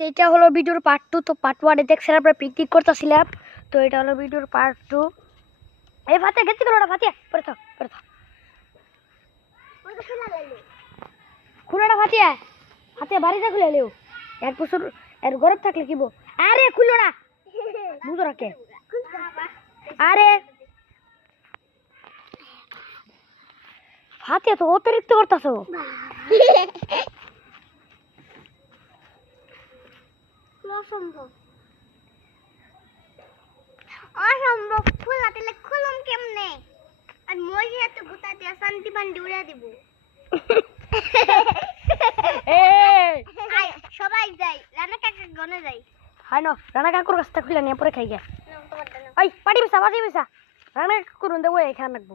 এটা হলো ভিডিওর পার্ট 2। তো পার্ট 1 এ দেখছেন আমরা পিকনিক করতেছিলাম, তো এটা হলো ভিডিওর পার্ট 2। এই ফাতে গেছি করো না, ফাতিয়া পড়ে থাক খুলে না ফাতিয়া, হাতে বাড়ি যা খুলে লেও। এক বছর এর গরম থাকলে কি বো, আরে খুলো না বুঝো রাখে, আরে ফাতিয়া তো অতিরিক্ত করতেছো। অসম্ভব খোলা দিলে খুলুম কেমনে? আর মইছে এত গুতা দিয়া শান্তি বান্ডি উড়া দিব। সবাই যাই, রানা কাকা গনে যাই। হাই ন রানা কাকুর কাছটা খুলে নিয়ে পরে খাই গে। ওই পাটি বিছা রানা কাকুর দে ওই খান রাখবো,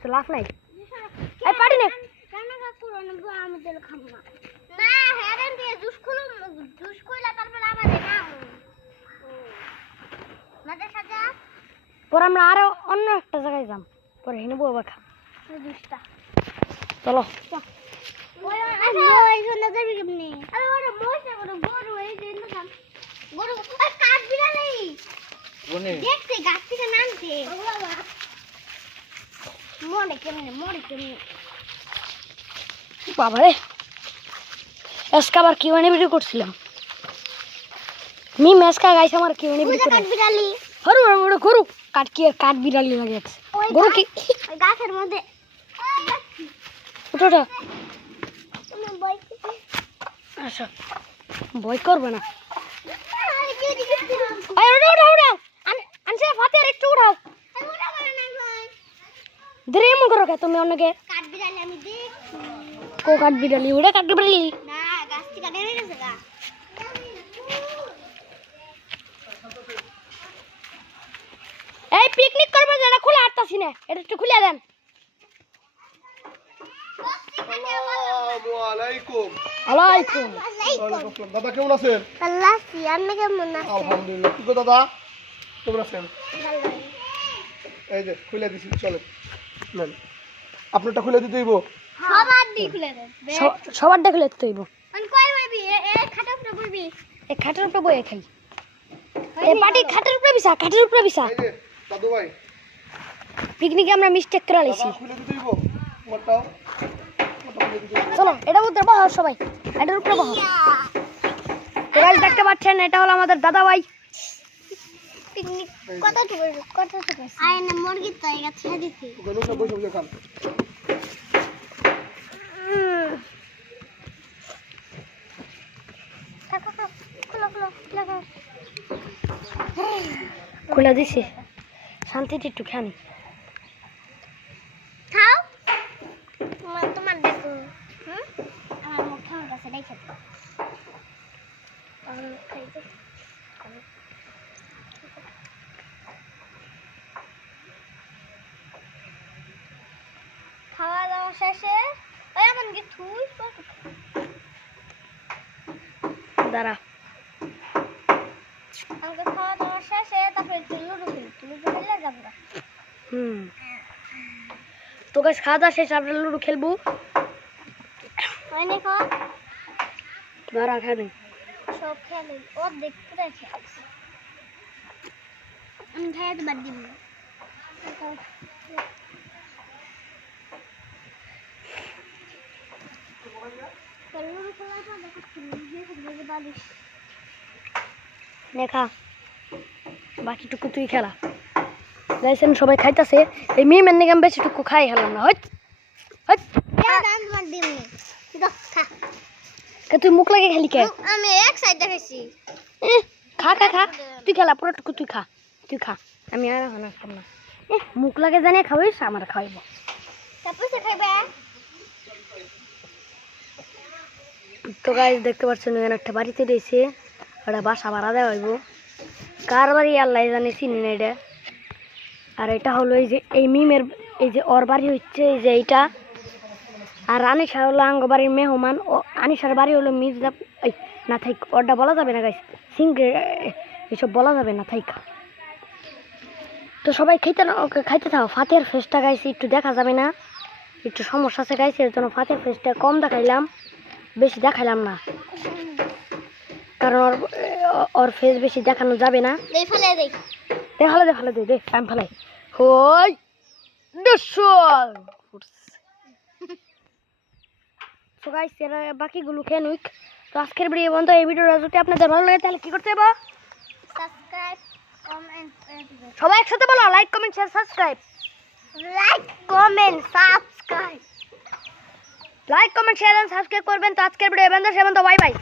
তো লাভ নাই। এই পাটি নে রানা কাকুর অনেক আমাদের খাবো না। না হেরেন দিয়ে জুস কইলা তারপর আমাদের না মাঝে সাজা। পরে আমরা আরো অন্য একটা জায়গায় যাম, পরে হেনে বউ খা জুসটা। চলো ওই মই শুনে যাবি কেমনে? আরে ওরে মইছে বড় গরু এই দিন না গরু ওই কাট বিড়ালি কোনে দেখতে গাছ থেকে নামছে বাবা। মরে কেমনে বাবা রে, আজকে আবার কিউএনএ ভিডিও করছিলাম। মি মেসকা গাইস আমার কিউএনএ ভিডিও করে। কাট বিড়ালি হরু হরু গরু কাট বিড়ালি লাগে গরু কি ওই গাছের মধ্যে। ওটা তুমি বই আচ্ছা ভয় করবে না। আরে কি দিছিস? আরে ওটা আনছে ফাতে আর একটু উঠাও। ওটা বড় নাই ভাই। ধরে এমন করো কে তুমি অন্যকে? কাট বিড়ালি আমি দেখ। কো কাট বিড়ালি ওটা কাট বিড়ালি না গাছ থেকে নেমে গেছে গা। এই পিকনিক করবে যেটা খোলা আটতাছি না, এটা একটু খুলে দেন। আসসালামু আলাইকুম। আলাইকুম ওয়ালাইকুম। দাদা কেমন আছেন? আল্লাহ আপনি কেমন আছেন? আলহামদুলিল্লাহ। কি গো দাদা কেমন আছেন? ভালো। এই যে খুলে দিছি, চলেন নেন। আপনারটা খুলে দিতে হইব। সবার দি খুলে দেন। সবার দেখলে তো হইব। আমি কই বইবি? এ খাটা উপরে বইবি। এই খাটের উপরে বইয়ে খাই। এই পাটি খাটের উপরে বিছা। এই যে দাদু ভাই, পিকনিকে আমরা মিস্টেক করে দাদা লাইছি। খুলে দিতে হইব। তোমারটাও খুলে দিতে হইব। চলো এটার মধ্যে বহ সবাই, এটার উপরে বহ। তো গাইস দেখতে পাচ্ছেন এটা হলো আমাদের দাদা ভাই। পিকনিক কত ঠিক আছে। আয় না মুরগি তো এই গাছে দিছি। গনুটা বসে খান। খুলো। খুলে দিছি, শান্তিতে একটু খানি। খাও। তোমার দেখো। আমার মুখ কেমন আছে দেখে তো। খাওয়া দাওয়া শেষে ওই এমন কি থুই দাঁড়া আমাকে খাওয়া দাওয়া শেষে তারপরে একটু লুডো খেলে যাবো। তো গাইস খাওয়া দাওয়া শেষ, আমরা লুডো খেলবো। ওই দেখো দাঁড়া খানি সব খেলে ও দেখতে দেখে আমি খাইতে বাদ দিব। দেখা বাকিটুকু তুই খেলা। গাইছেন সবাই খাইতাছে, এই মেয়ের নাকি আমি বেশিটুকু খাই খেলাম না। হইত তুই মুখ লাগে খালি কে? আমি এক সাইড দেখাইছি। খা তুই খেলা পুরোটুকু তুই খা আমি আর খাব না। মুখ লাগে জানিয়ে খাওয়াইস, আমার খাওয়াইব। তারপর সে খাইবে। তো গাইস দেখতে পাচ্ছেন এখানে একটা বাড়িতে রয়েছে, ওটা বাসা ভাড়া দেওয়া হইব। কার বাড়ি আল্লাহ জানে, চিনি না এটা। আর এটা হলো এই যে এই মিমের, এই যে ওর বাড়ি হচ্ছে এই যে এইটা। আর আনিশা হলো আঙ্গ বাড়ির মেহমান। ও আনিশার বাড়ি হলো মির্জা। এই না থাক, ওরটা বলা যাবে না গাইস, সিংড়ে এসব বলা যাবে না থাক। তো সবাই খাইতে থাকো। ফাতের ফেসটা গাইছি একটু দেখা যাবে না, একটু সমস্যা আছে গাইছে, এর জন্য ফাতের ফেসটা কম দেখাইলাম, বেশি দেখাইলাম না। কারণ ওর ফেস বেশি দেখানো যাবে না। এই ফেলে দেই দেখালে দে টাইম ফেলাই হই দশল তো গাইস এরা বাকিগুলো খেয়ে নিক। তো আজকের ভিডিও বন্ধু, এই ভিডিওটা যদি আপনাদের ভালো লাগে তাহলে কি করতে হবে? সাবস্ক্রাইব কমেন্ট সবাই একসাথে বলো, like comment share subscribe. Like comment subscribe like comment share and subscribe করবেন। তো আজকের ভিডিও বন্ধু, সে বন্ধু বাই বাই।